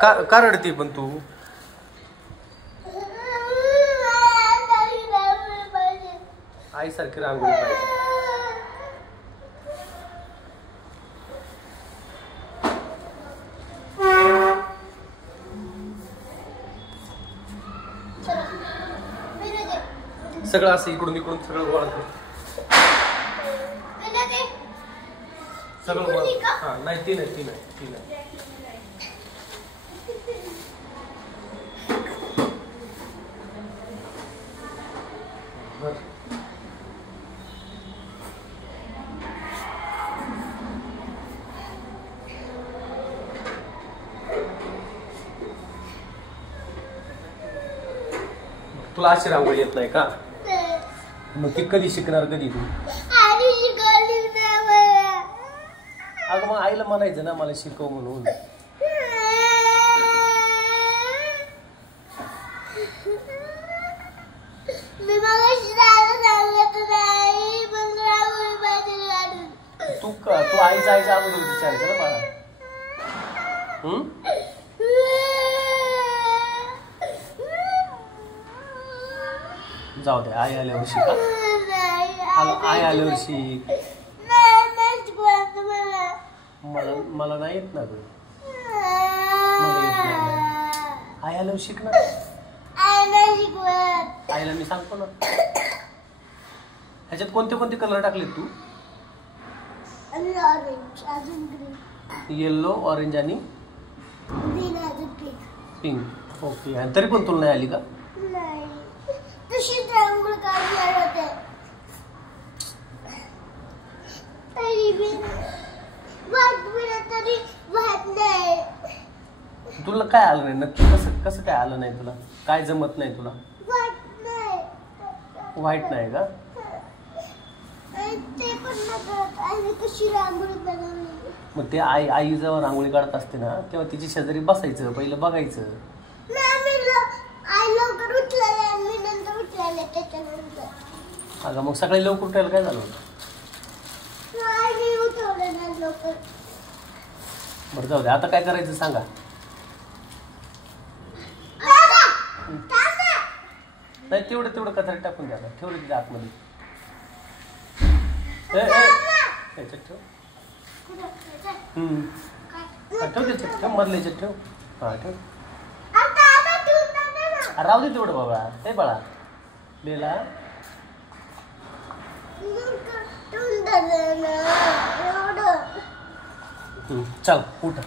का रडते पण तू? आईसारखी रांगोळी पाहिजे. सगळं असं इकडून इकडून सगळं गोळा कर. सगळं गोळा. हा नाही ती नाही ती नाही ती नाही. तुला अशी रांगोळी येत नाही का? मग ती कधी शिकणार कधी तू? अगं मग आईला म्हणायचं ना मला शिकव म्हणून. तू आईचा अगोदर विचारायचं ना बाळा. जाऊ दे आई आल्यावर शिका. आई आल्यावर शिक. मला नाही येत ना ग. मला येत नाही. आई आल्यावर शिक ना. आईला मी सांगतो ना. ह्याच्यात कोणते कोणते कलर टाकले तू? येल्लो, ऑरेंज आणि पिंक. ओके. आणि तरी पण तुला नाही आली का? तुला काय आलं नाही नक्की? कसं काय आलं नाही तुला? काय जमत नाही तुला? व्हाईट नाही का? मग ते आई जेव्हा रांगोळी काढत असते ना तेव्हा तिची शेजारी बसायचं, पहिलं बघायचं. अगं मग सकाळी लवकर उठायला काय झालं? बरं जाऊ दे. आता काय करायचं सांगा. नाही तेवढं कचरा टाकून द्या. ठेवलं तिथे आतमध्ये. याच्यात ठेव. ठेव त्याच्यात. ठेव मधल्या याच्यात ठेव. हा ठेव. राहू दे तेवढं बाबा. हे बाळा बेला. चल उठ.